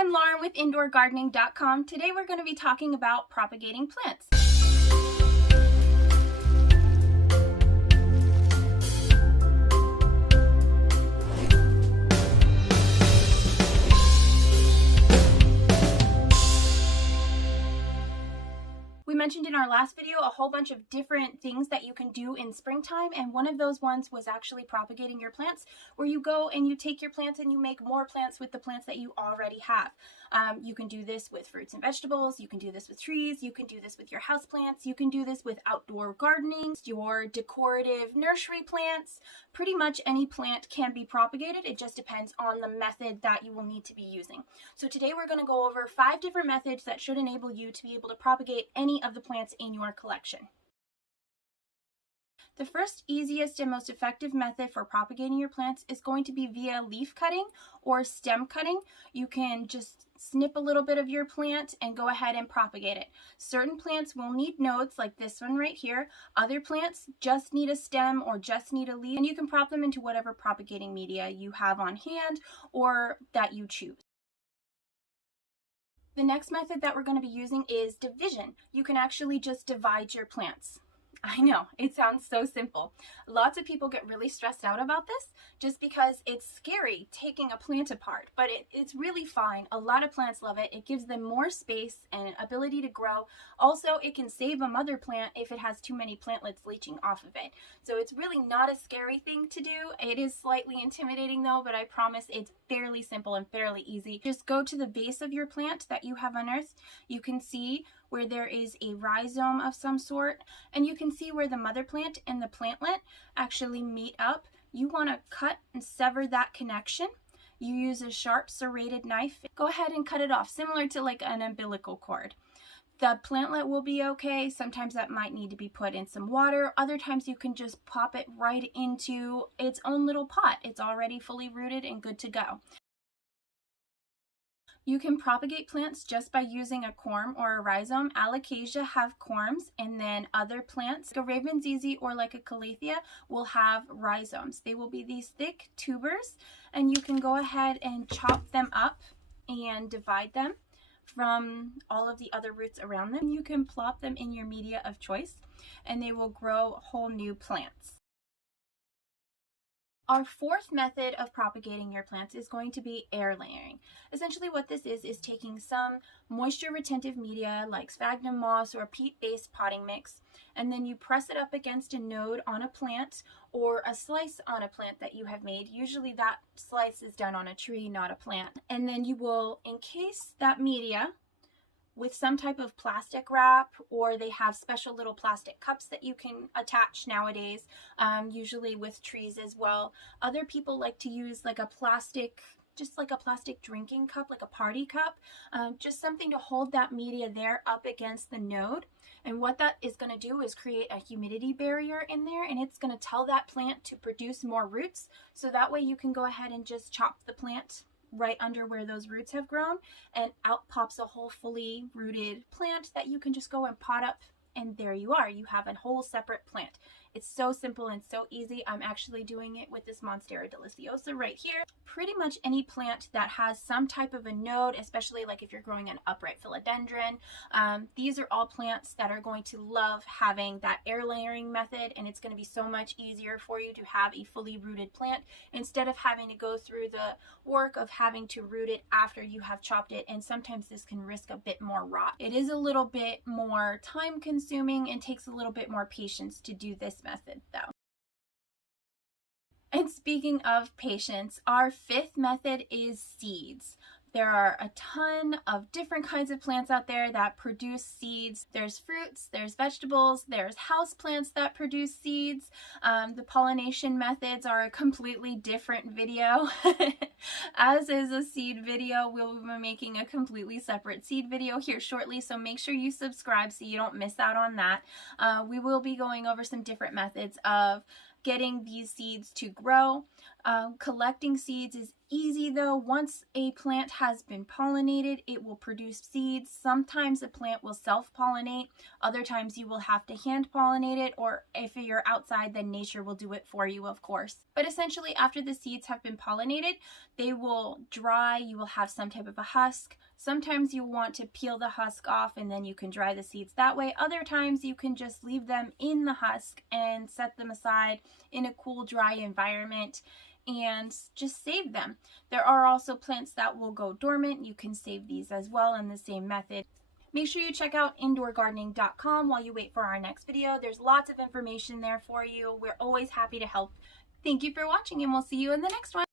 I'm Lauren with IndoorGardening.com. Today we're going to be talking about propagating plants. We mentioned in our last video a whole bunch of different things that you can do in springtime, and one of those ones was actually propagating your plants, where you go and you take your plants and you make more plants with the plants that you already have. You can do this with fruits and vegetables, you can do this with trees, you can do this with your house plants, you can do this with outdoor gardening, your decorative nursery plants. Pretty much any plant can be propagated. It just depends on the method that you will need to be using. So today we're going to go over 5 different methods that should enable you to be able to propagate any of the plants in your collection. The first, easiest, and most effective method for propagating your plants is going to be via leaf cutting or stem cutting. You can just snip a little bit of your plant and go ahead and propagate it. Certain plants will need nodes like this one right here. Other plants just need a stem or just need a leaf, and you can prop them into whatever propagating media you have on hand or that you choose. The next method that we're going to be using is division. You can actually just divide your plants. I know, it sounds so simple. Lots of people get really stressed out about this just because it's scary taking a plant apart, but it's really fine. A lot of plants love it. It gives them more space and ability to grow. Also, it can save a mother plant if it has too many plantlets leaching off of it. So it's really not a scary thing to do. It is slightly intimidating though, but I promise it's fairly simple and fairly easy. Just go to the base of your plant that you have unearthed. You can see where there is a rhizome of some sort, and you can see where the mother plant and the plantlet actually meet up. You want to cut and sever that connection. You use a sharp serrated knife. Go ahead and cut it off, similar to like an umbilical cord. The plantlet will be okay. Sometimes that might need to be put in some water. Other times you can just pop it right into its own little pot. It's already fully rooted and good to go. You can propagate plants just by using a corm or a rhizome. Alocasia have corms, and then other plants, like a ravenzizi or like a calathea, will have rhizomes. They will be these thick tubers, and you can go ahead and chop them up and divide them from all of the other roots around them. You can plop them in your media of choice, and they will grow whole new plants. Our fourth method of propagating your plants is going to be air layering. Essentially what this is taking some moisture retentive media like sphagnum moss or a peat-based potting mix, and then you press it up against a node on a plant or a slice on a plant that you have made. Usually that slice is done on a tree, not a plant. And then you will encase that media with some type of plastic wrap, or they have special little plastic cups that you can attach nowadays, usually with trees as well. Other people like to use like a plastic, just like a plastic drinking cup, like a party cup, just something to hold that media there up against the node. And what that is going to do is create a humidity barrier in there, and it's going to tell that plant to produce more roots, so that way you can go ahead and just chop the plant right under where those roots have grown, and out pops a whole fully rooted plant that you can just go and pot up, and there you are. You have a whole separate plant. It's so simple and so easy. I'm actually doing it with this Monstera deliciosa right here. Pretty much any plant that has some type of a node, especially like if you're growing an upright philodendron, these are all plants that are going to love having that air layering method, and it's going to be so much easier for you to have a fully rooted plant instead of having to go through the work of having to root it after you have chopped it, and sometimes this can risk a bit more rot. It is a little bit more time consuming and takes a little bit more patience to do this method though. And speaking of patience, our fifth method is seeds. There are a ton of different kinds of plants out there that produce seeds. There's fruits, there's vegetables, there's house plants that produce seeds. The pollination methods are a completely different video. As is a seed video, we'll be making a completely separate seed video here shortly, so make sure you subscribe so you don't miss out on that. We will be going over some different methods of getting these seeds to grow. Collecting seeds is easy though. Once a plant has been pollinated, it will produce seeds. Sometimes a plant will self-pollinate. Other times you will have to hand pollinate it, or if you're outside, then nature will do it for you, of course. But essentially, after the seeds have been pollinated, they will dry. You will have some type of a husk. Sometimes you want to peel the husk off and then you can dry the seeds that way. Other times you can just leave them in the husk and set them aside in a cool, dry environment and just save them. There are also plants that will go dormant. You can save these as well in the same method. Make sure you check out indoorgardening.com while you wait for our next video. There's lots of information there for you. We're always happy to help. Thank you for watching, and we'll see you in the next one.